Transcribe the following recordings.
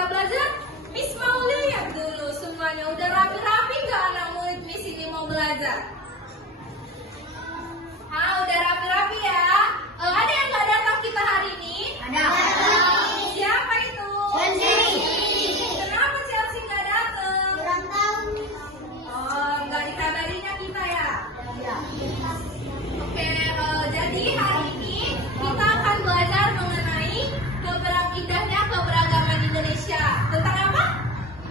kita belajar? Miss mau lihat dulu semuanya udah rapi-rapi nggak anak murid Miss ini mau belajar? Udah rapi-rapi ya. Ada yang nggak datang kita hari ini? Ada. Siapa itu? Kenapa Chelsea nggak datang? Kurang tahu. Nggak dikabarinya kita ya? Ya. Oke, jadi hari ini kita akan belajar mengenai indahnya keberagaman Indonesia. Tentang apa?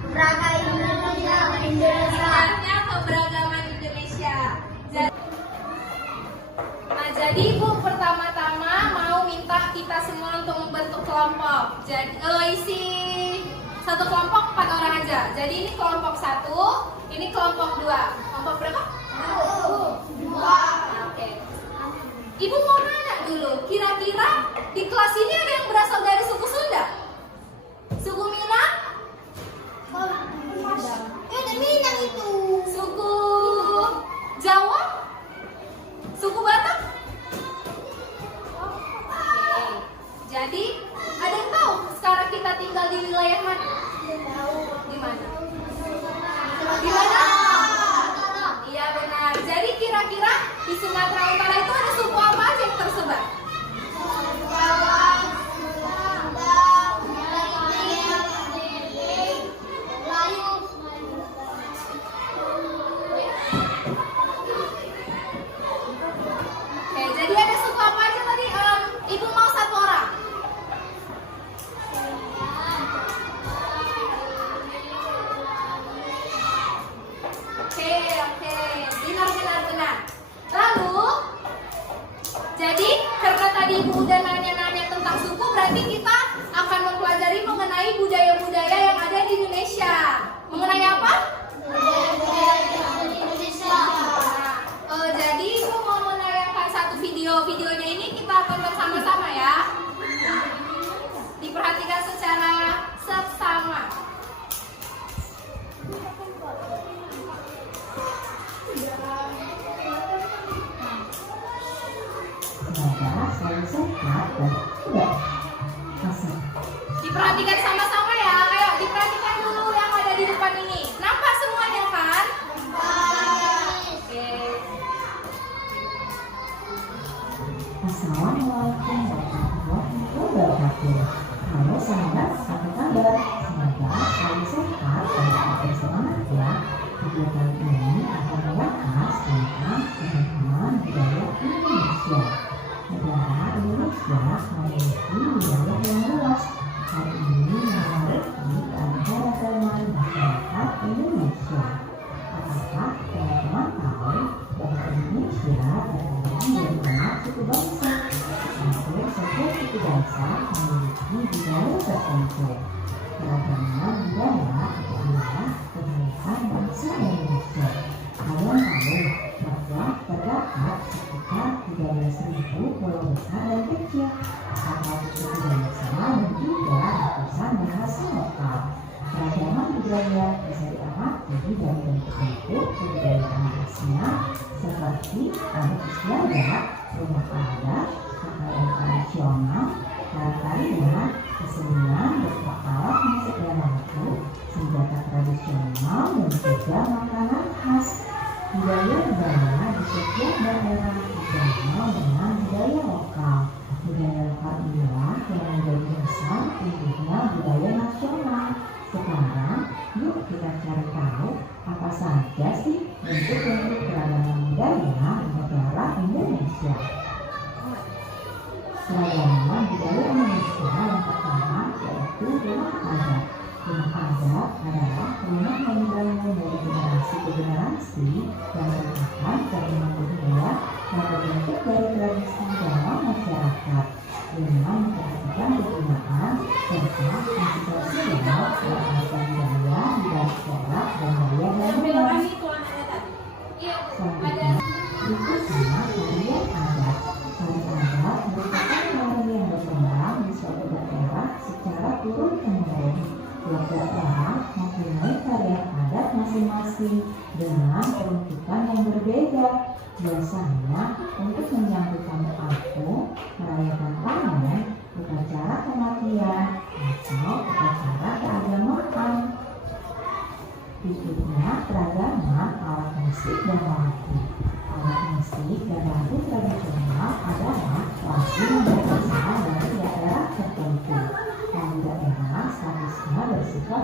Keberagaman Indonesia. Indahnya keberagaman Indonesia. Jadi Bu pertama-tama mau minta kita semua untuk membentuk kelompok. Jadi isi satu kelompok 4 orang aja. Jadi ini kelompok 1, ini kelompok 2. Kelompok berapa? 2. Oke. Ibu mau nanya dulu, kira-kira di kelas ini ada yang berasal dari suku Sunda? Suku Minang? Minang itu. Suku Jawa? Suku Batak? Oke. Jadi, ada yang tahu sekarang kita tinggal di wilayah mana? Di mana? Di mana? Iya benar. Jadi kira-kira di Sumatera Utara itu ada suku apa aja yang tersebar? Oke, jadi ada suku apa aja tadi? Ibu mau 1 orang. Oke. Benar. Lalu, jadi karena tadi Ibu udah nanya-nanya tentang suku, berarti kita akan mempelajari mengenai budaya-budaya yang ada di Indonesia. Mengenai apa? Jadi Ibu mau menayangkan satu video. Videonya ini kita tonton sama-sama ya. Diperhatikan secara seksama. Diperhatikan sama-sama ya. Ayo diperhatikan dulu yang ada di depan ini. Nampak semuanya kan? Oke. Assalamualaikum warahmatullahi wabarakatuh. Halo sahabat, apa kabar? Semoga selalu sehat dan tetap bersemangat ya. Video kali ini akan membahas tentang keberagaman budaya Indonesia. Negara Indonesia memiliki wilayah yang luas. Hal ini mempengaruhi keanekaragaman masyarakat Indonesia. Apakah teman-teman tahu bahwa Indonesia terdiri dari banyak suku bangsa? Hampir setiap suku bangsa memiliki budaya tertentu. Keragaman budaya adalah kebanggaan bangsa Indonesia. Kalian tahu bahwa terdapat sekitar 13.000 pulau besar dan kecil, atau suku bangsa dan juga ratusan bahasa lokal. Keragaman budaya bisa diamati dari bentuk-bentuk kebudayaan khasnya seperti adat istiadat, rumah adat, pakaian tradisional, tari-tarian, kesenian, berpakaian musik dan lagu, senjata tradisional, dan juga makanan khas. Budaya-budaya di setiap daerah dikenal dengan budaya lokal. Budaya lokal inilah yang menjadi dasar tumbuhnya budaya nasional. Sekarang, yuk kita cari tahu apa saja sih bentuk-bentuk keragaman budaya di negara Indonesia. Keragaman budaya Indonesia yang pertama yaitu rumah adat. Rumah adat adalah rumah yang dibangun dari generasi ke generasi yang merupakan cerminan budaya yang terbentuk dari tradisi dalam masyarakat dengan memperhatikan penggunaan serta fungsi sosial beragam budaya di dalam sekolah dan budaya dan luar. Selanjutnya, berikutnya tarian adat. Tarian adat merupakan tari yang berkembang di suatu daerah secara turun-temurun. Tiap daerah mempunyai tarian adat masing-masing dengan peruntukan yang berbeda. Biasanya untuk menyambut tamu agung, merayakan panen, upacara kematian, atau upacara keagamaan.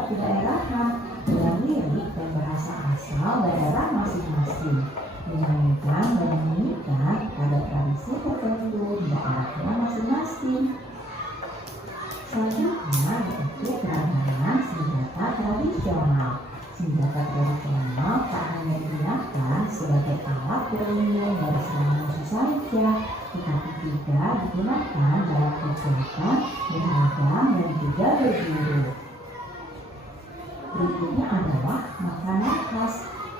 kedaerahan dengan lirik dan bahasa asal daerah masing-masing, dinyanyikan dan dinyanyikan pada tradisi tertentu di daerahnya masing-masing. Selanjutnya yaitu keragaman senjata tradisional. Senjata tradisional tak hanya digunakan sebagai alat berlindung dari serangan musuh saja, tetapi juga digunakan dalam kegiatan beragam dan juga berburu. Berikutnya adalah makanan khas.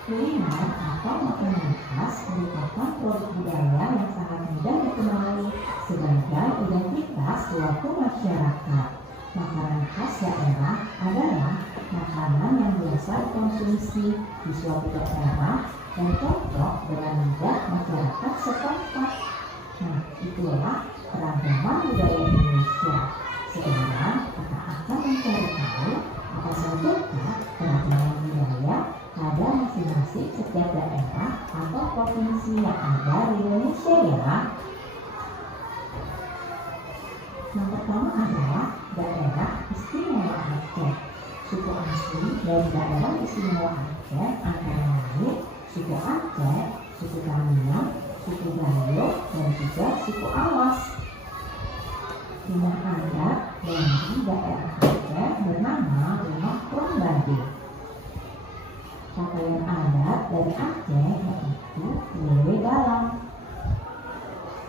Kuliner atau makanan khas merupakan produk budaya yang sangat mudah dikenali sebagai identitas suatu masyarakat. Makanan khas daerah adalah makanan yang biasa dikonsumsi di suatu daerah dan cocok dengan lidah masyarakat setempat. Nah, itulah keragaman budaya Indonesia. Sekarang kita akan mencari tahu apa saja keragaman budaya ada masing-masing setiap daerah atau provinsi yang ada di Indonesia ya. Yang pertama adalah daerah istimewa Aceh. Suku asli dari daerah istimewa Aceh antara lain suku Aceh, suku Tamiang, suku Gayo, dan juga suku Awas. Rumah adat dari daerah Aceh bernama Rumah Prombade. Pakaian adat dari Aceh yaitu Lele Galang.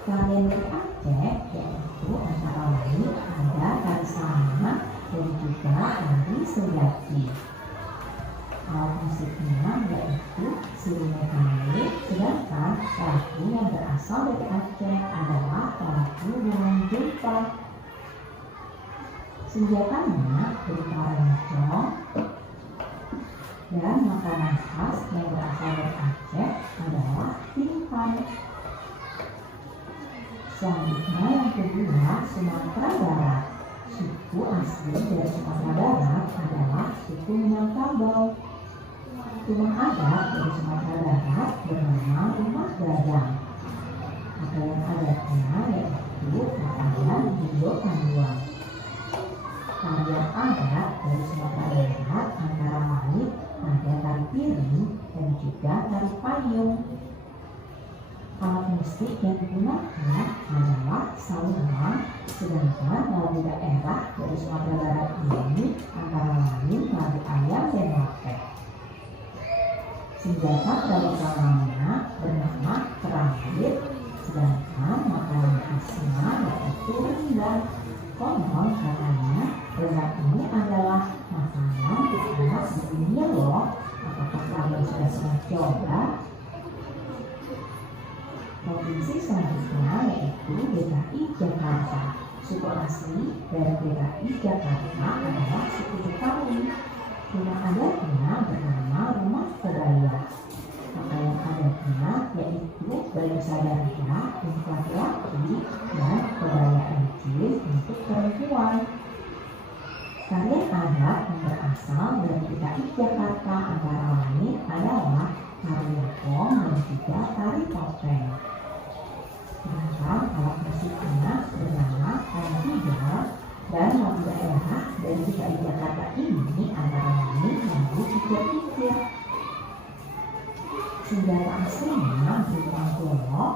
Tarian dari Aceh yaitu antara lain ada tari Saman dan juga tari Sejati. Alat musiknya yaitu sirine kale, sedangkan lagu yang berasal dari Aceh adalah lagu Burung Jumpa. Senjatanya berupa rencong, dan makanan khas yang berasal dari Aceh adalah timpan. Selanjutnya yang kedua, Sumatera Barat. Suku asli dari Sumatera Barat adalah suku Minangkabau. Rumah adat dari Sumatera Barat bernama Rumah Gadang. Pakaian adatnya yaitu pakaian Indo Panduan. Tarian adat dari Sumatera Barat antara lain ada tari piring dan juga tari payung. Alat musik yang digunakan adalah saluran, sedangkan lagu daerah dari Sumatera Barat ini antara lain lagu ayam dan lopek. Senjata tradisionalnya bernama kerambit, sedangkan makanan khasnya yaitu rendang. Konon katanya rendang ini adalah makanan enak di dunia loh. Apakah kalian sudah pernah coba? Provinsi selanjutnya yaitu DKI Jakarta. Suku asli dari DKI Jakarta adalah suku Betawi. Rumah adatnya bernama Rumah Kebaya. Pakaian adatnya yaitu baju sadaria untuk laki-laki dan kebaya encim untuk perempuan. Tarian adat yang berasal dari DKI Jakarta antara lain adalah tari lekong dan juga tari topeng. Sedangkan alat musiknya bernama kantiga dan lagu daerah dari DKI Jakarta ini antara lain lagu pikir-pikir. Senjata aslinya berupa golok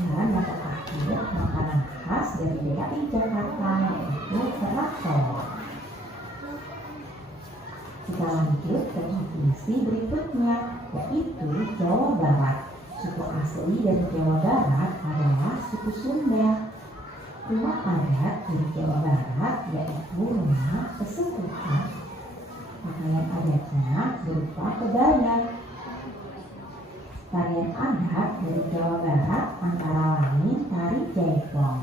dan yang terakhir makanan khas dari DKI Jakarta yaitu kerak telur. Kita lanjut ke provinsi berikutnya yaitu Jawa Barat. Suku asli dari Jawa Barat adalah suku Sunda. Rumah adat dari Jawa Barat yaitu rumah kesepuhan. Pakaian adatnya berupa kebaya. Tarian adat dari Jawa Barat antara lain tari jaipong.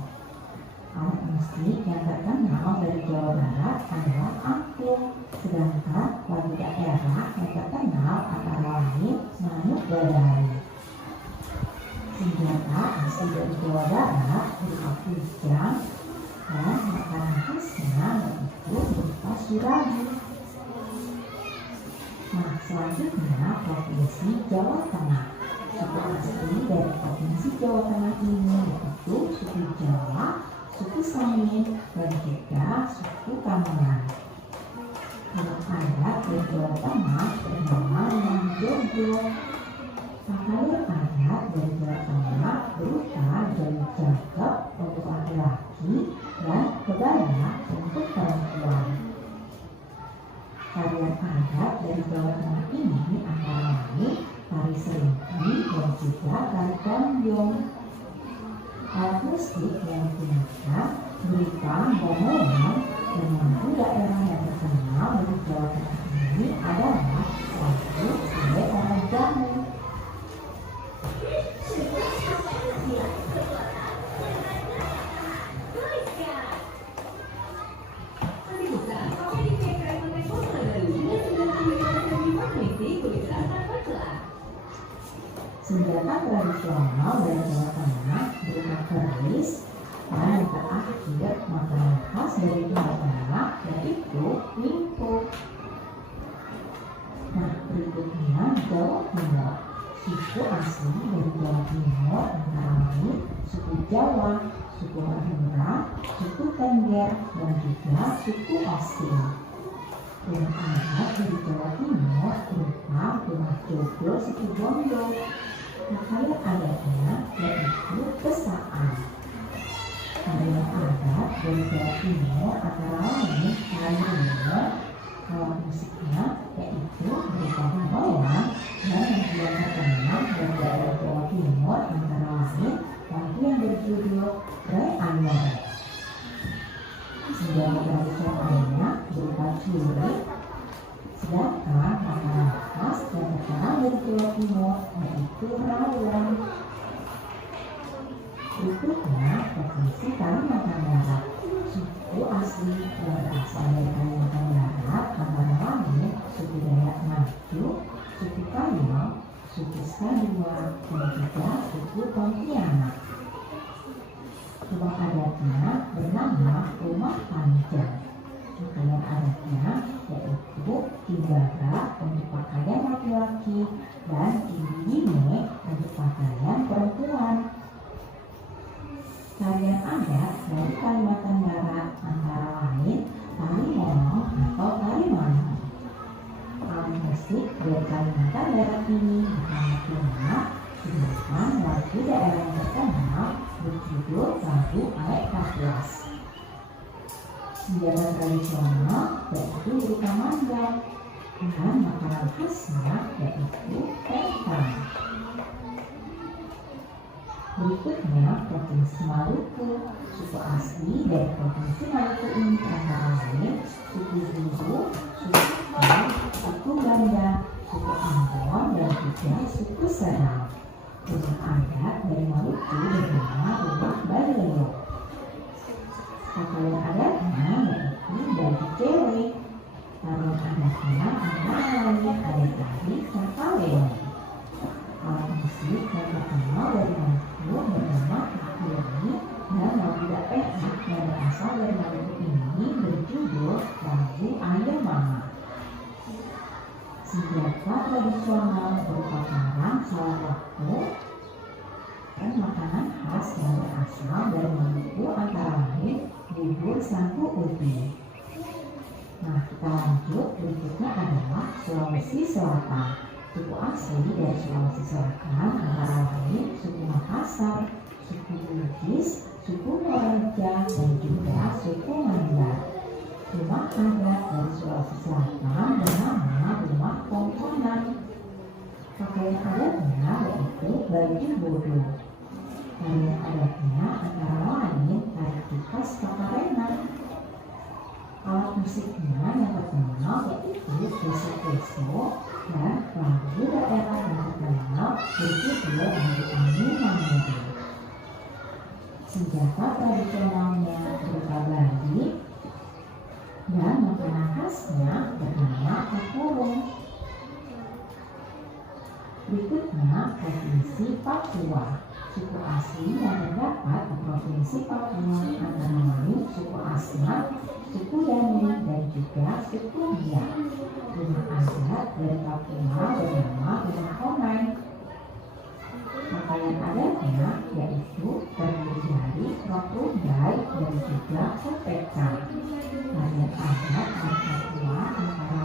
Alat musik yang terkenal dari Jawa Barat adalah angklung, sedangkan lagu daerah yang terkenal antara lain manuk badari. Senjata asli dari Jawa Barat berupa kujang dan makanan khasnya yaitu berupa surabi. Nah, selanjutnya provinsi Jawa Tengah. Suku asli dari provinsi Jawa Tengah ini yaitu suku Jawa, suku Samin, dan juga suku Kamangan. Rumah adat dari Jawa Tengah bernama Rumah Jomblo. Pakaian adat dari Jawa Tengah berupa jali jangkep untuk laki-laki dan kebaya untuk perempuan. Tarian adat dari Jawa Tengah ini antara lain tari serimpi dan juga tari gambyong. Alat musik yang digunakan berupa gamelan dan lagu daerah yang terkenal dari Jawa Tengah ini adalah lagu Sule Orang Jamu. Senjata tradisional dari Jawa Tengah berupa keris dan yang terakhir makanan khas dari Jawa Tengah yaitu wingko. Nah, berikutnya Jawa Timur. Suku asli dari Jawa Timur antara lain suku Jawa, suku Madura, suku Tengger, dan juga suku Osing. Rumah adat dari Jawa Timur berupa rumah joglo suku Bondo. Pakaian adatnya yaitu pesaan. Tarian adat dari Jawa Timur antara lain tari remo. Alat musiknya yaitu berupa gamelan dan yang terkenal dari daerah Jawa Timur antara lain lagu yang berjudul Re Anyar. Senjata tradisionalnya berupa celurit. Sedangkan makanan khas yang terkenal dari Jawa Timur yaitu rawon. Berikutnya provinsi Kalimantan Barat. Suku asli yang berasal dari Kalimantan Barat antara lain suku Dayak Ngaju, suku Kayong, suku Skadua, dan juga suku Pontianak. Rumah adatnya bernama Rumah Panjang. Pakaian adatnya yaitu timbara untuk pakaian laki-laki dan indine untuk pakaian perempuan. Tarian adat dari Kalimantan Barat antara lain tari monong atau tari manong. Alat musik dari Kalimantan Barat ini bukan cuma sedangkan lagu daerah yang terkenal berjudul lagu Aek Kapuas. Senjata tradisional yaitu berupa mandang dan makanan khasnya yaitu kentang. Berikutnya Provinsi Maluku. Suku asli dari Provinsi Maluku ini antara lain suku Zulu, suku Kau, suku Banda, suku Ambon, dan juga suku Sedang. Rumah adat dari Maluku bernama Rumah Baleo. Pakaian adatnya yaitu baju cewek. Tarian adatnya antara lain ada tari serta leong. Alat musik yang terkenal dari Maluku bernama Kakuri dan lagu daerah yang berasal dari Maluku ini berjudul lagu Ayah Mama. Senjata tradisional berupa parang salah waktu dan makanan khas yang berasal dari Maluku antara lain bubur sagu ubi. Nah, kita lanjut. Berikutnya adalah Sulawesi Selatan. Suku asli dari Sulawesi Selatan antara lain suku Makassar, suku Bugis, suku Toraja, dan juga suku Mandar. Rumah adat dari Sulawesi Selatan bernama Rumah Pongkonan. Pakaian adatnya yaitu baju bodo. Tarian adatnya antara lain tari kipas Kaparena. Alat musiknya yang terkenal yaitu peso-peso dan lagu daerah yang terkenal berjudul Lagu Angin Mamuju. Senjata tradisionalnya berupa bandi dan makanan khasnya bernama takurung. Berikutnya Provinsi Papua. Suku asli yang terdapat di Provinsi Papua antara lain suku Asmat, suku Dani, dan juga suku Biak. Rumah adat dari Papua bernama Rumah Honai. Pakaian adatnya yaitu terdiri dari rok rundai dan juga kepeka. Tarian adat dari Papua antara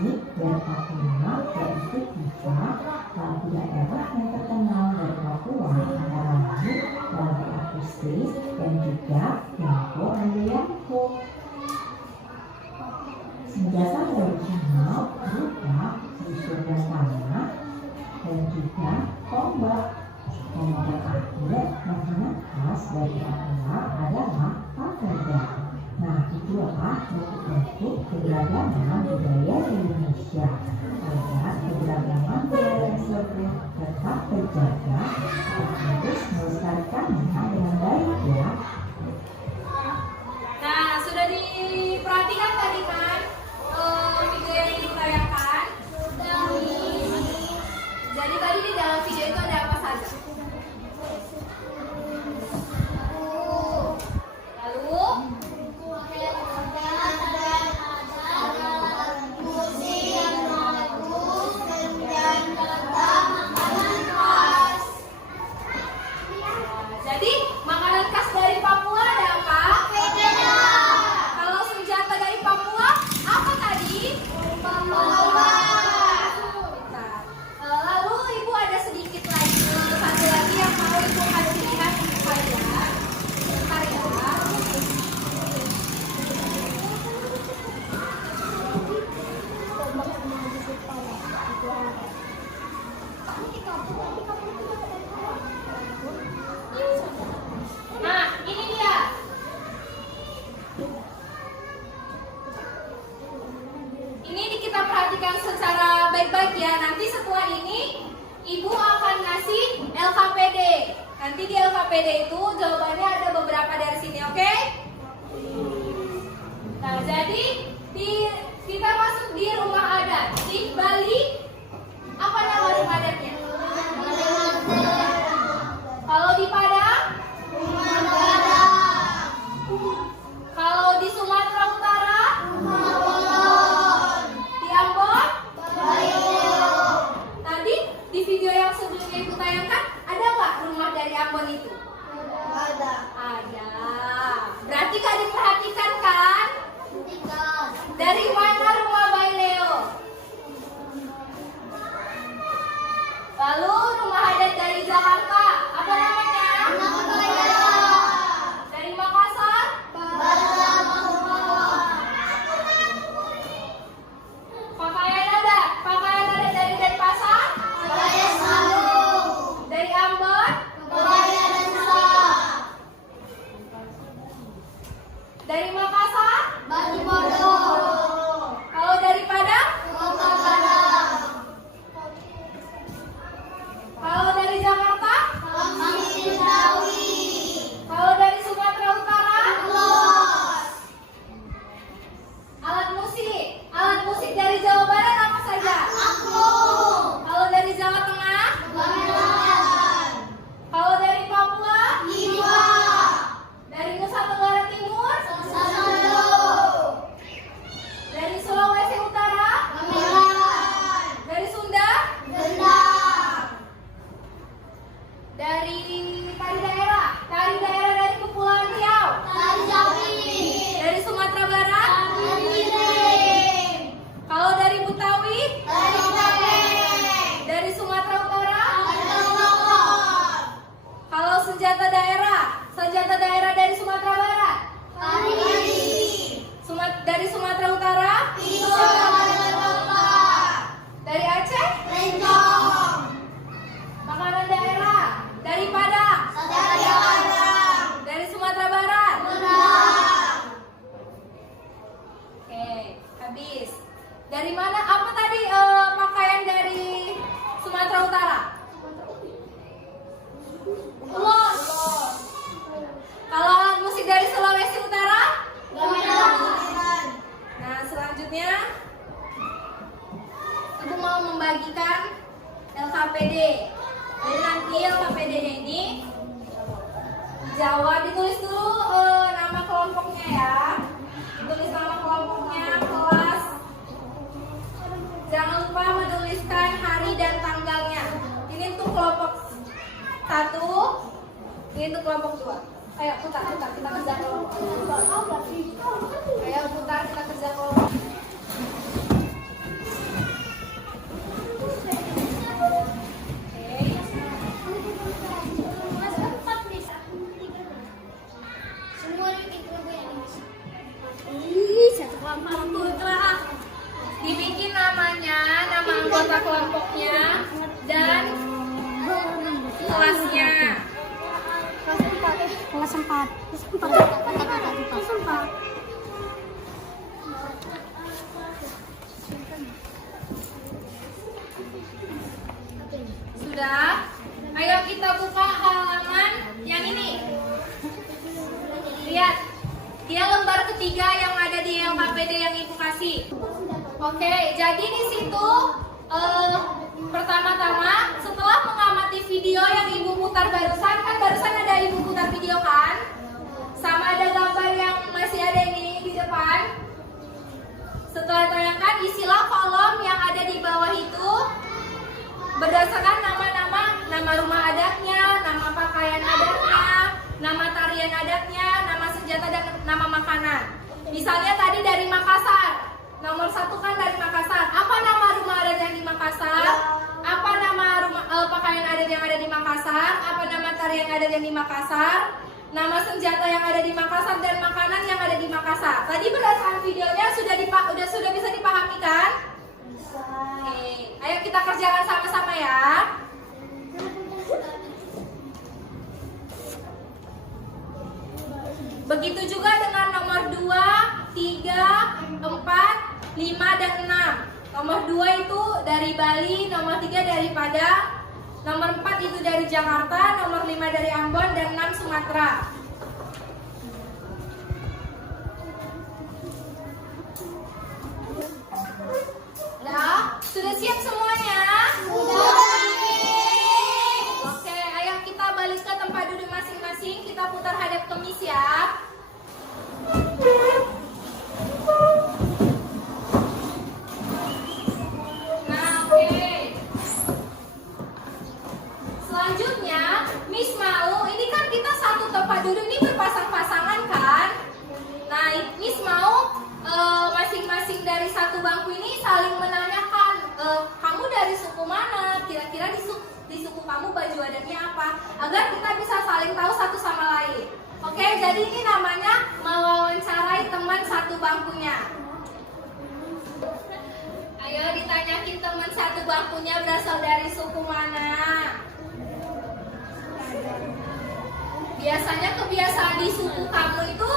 musik dari Papua yaitu Tifa. Lagu daerah yang terkenal dari Papua antara lain lagu akustis dan juga Yanko Andrianko. Senjata tradisional berupa busur dan panah dan juga tombak. Kemudian akhir makanan khas dari Papua adalah pakerja. Nah, itulah bentuk-bentuk keberagaman budaya di Indonesia. Agar keberagaman budaya tersebut tetap terjaga, kita harus melestarikannya dengan baik ya. Nah, sudah diperhatikan tadi kan video yang ditayangkan? Jadi tadi di dalam video itu ada apa saja? Lalu jadi makanan khas dari Papua ada apa? Kalau senjata dari Papua apa tadi? Bentar. Lalu ibu ada sedikit lagi, satu lagi yang mau ibu kasih lihat saja. Bentar ya. Nah, ini dia. Ini kita perhatikan secara baik-baik ya. Nanti setelah ini ibu akan ngasih LKPD. Nanti di LKPD itu jawabannya ada beberapa dari sini, oke? Nah, jadi kita masuk di rumah adat di Bali. Apa nama rumah adatnya? Kalau di Padang? Kalau di Sumatera Utara? Di Ambon? Tadi di video yang sebelumnya ibu tayangkan ada nggak rumah dari Ambon itu? Ada. Berarti kak diperhatikan kan? Dari mana rumah Bayi Leo? Lalu rumah adat dari Jakarta apa namanya? Dari Makassar? Pakaian adat dari Denpasar? Dari Ambon? Dari Makassar? Kalau dari Padang? Kalau dari Jakarta? Kalau dari Sumatera Utara? Alat musik dari Jawa Barat apa saja? Kalau dari Jawa Tengah? Kalau dari Papua? Dari Nusa Tenggara Timur? Dari Sulawesi Utara? Dari Sunda? Dari tari daerah dari Kepulauan Riau? Dari Sumatera Barat? Kalau dari Betawi? Dari Sumatera Utara? Kalau senjata daerah dari Sumatera Barat? Dari Sumatera Utara? Dari Aceh? Makanan daerah dari Padang? Dari Sumatera Barat? Oke, habis. Dari mana? Apa tadi pakaian dari Sumatera Utara? Kalau alat musik dari Sulawesi Utara? Nah, selanjutnya ibu mau membagikan LKPD. Jadi nanti LKPD-nya ini Jawa ditulis dulu nama kelompoknya ya. Ditulis nama kelompoknya, kelas. Jangan lupa menuliskan hari dan tanggalnya. Ini untuk kelompok 1, ini untuk kelompok 2. Ayo putar, kita kerja kelompok. Ayo putar, kita kerja kelompok. kelompoknya dan kelasnya. Kelas 4. Kelas 4. Sudah? Ayo kita buka halaman yang ini. Lihat, dia lembar ketiga yang ada di LKPD yang Ibu kasih. Oke, jadi di situ pertama-tama setelah mengamati video yang Ibu putar barusan, kan barusan ada Ibu putar video kan? Sama ada gambar yang masih ada ini di depan. Setelah tanyakan, isilah kolom yang ada di bawah itu berdasarkan nama rumah adatnya, nama pakaian adatnya, nama tarian adatnya, nama senjata dan nama makanan. Misalnya tadi dari Makassar, nomor 1 kan dari Makassar. Apa nama rumah adat yang di Makassar? Apa nama pakaian adat yang ada di Makassar? Apa nama tarian adat yang di Makassar? Nama senjata yang ada di Makassar dan makanan yang ada di Makassar. Tadi berdasarkan videonya sudah bisa dipahami kan? Oke, ayo kita kerjakan sama-sama ya. Begitu juga dengan nomor 2, 3, 4, 5, dan 6. Nomor 2 itu dari Bali, nomor 3 dari Padang, nomor 4 itu dari Jakarta, nomor 5 dari Ambon, dan 6 Sumatera. Sudah siap semuanya? Oke, ayo kita balik ke tempat duduk masing-masing. Kita putar hadap kemis ya. Nah, oke. Selanjutnya, Miss mau, ini kan kita satu tempat duduk ini berpasang-pasangan kan? Nah, Miss mau masing-masing dari satu bangku ini saling menanyakan, kamu dari suku mana? Kira-kira di suku kamu baju adatnya apa? Agar kita bisa saling tahu satu sama lain. Oke, jadi ini namanya mewawancarai teman satu bangkunya. Ayo ditanyakin teman satu bangkunya berasal dari suku mana? Biasanya kebiasaan di suku kamu itu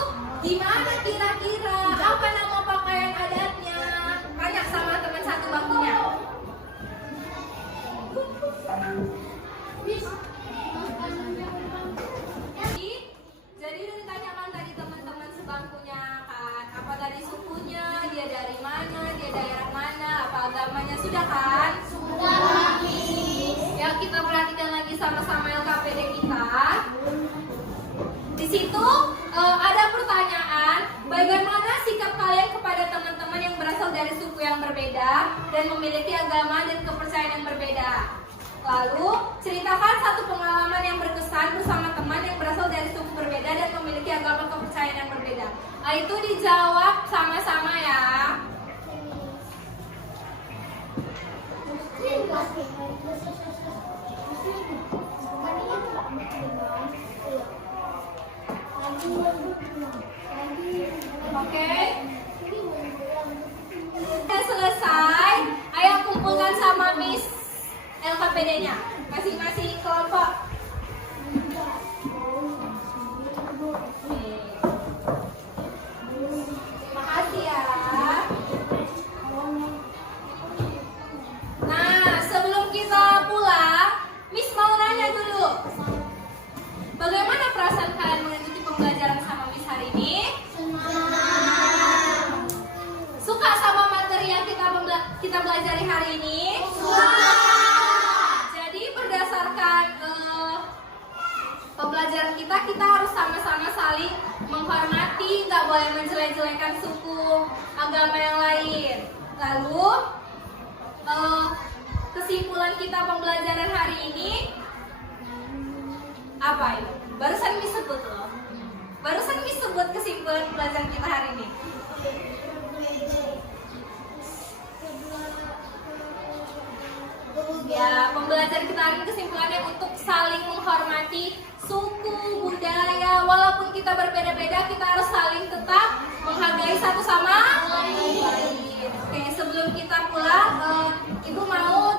gimana kira-kira? Apa nama pakaian adatnya? Tanya sama teman satu bangkunya. Jadi udah ditanyakan tadi teman-teman sebangkunya kan, apa tadi sukunya, dia dari mana, dia daerah mana, apa agamanya, sudah kan? Sudah. Ya, kita perhatikan lagi sama-sama LKPD kita. Di situ ada pertanyaan, bagaimana sikap kalian kepada teman-teman yang berasal dari suku yang berbeda dan memiliki agama dan kepercayaan yang berbeda? Lalu, ceritakan satu pengalaman yang berkesan bersama teman yang berasal dari suku berbeda dan memiliki agama kepercayaan yang berbeda. Nah, itu dijawab sama-sama ya. Oke. Udah selesai. Ayo kumpulkan sama Miss LKPD-nya, masing-masing kelompok. Makasih ya. Nah, sebelum kita pulang, Miss mau nanya dulu. Bagaimana perasaan kalian mengikuti pembelajaran sama Miss hari ini? Suka sama materi yang kita belajar hari ini? Suka. Jadi berdasarkan pembelajaran kita harus sama-sama saling menghormati, nggak boleh menjelek-jelekan suku, agama yang lain. Lalu kesimpulan kita pembelajaran hari ini apa itu? Barusan Miss sebut loh. Barusan Miss sebut kesimpulan pembelajaran kita hari ini. Ya, pembelajaran kita hari ini kesimpulannya untuk saling menghormati suku, budaya. Walaupun kita berbeda-beda, kita harus saling tetap menghargai satu sama lain. Oke, sebelum kita pulang, Ibu mau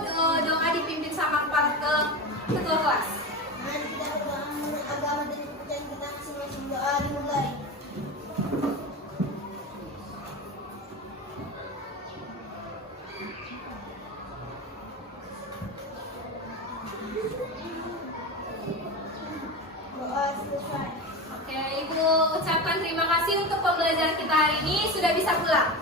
Oke, Ibu ucapkan terima kasih untuk pembelajaran kita hari ini. Sudah bisa pulang.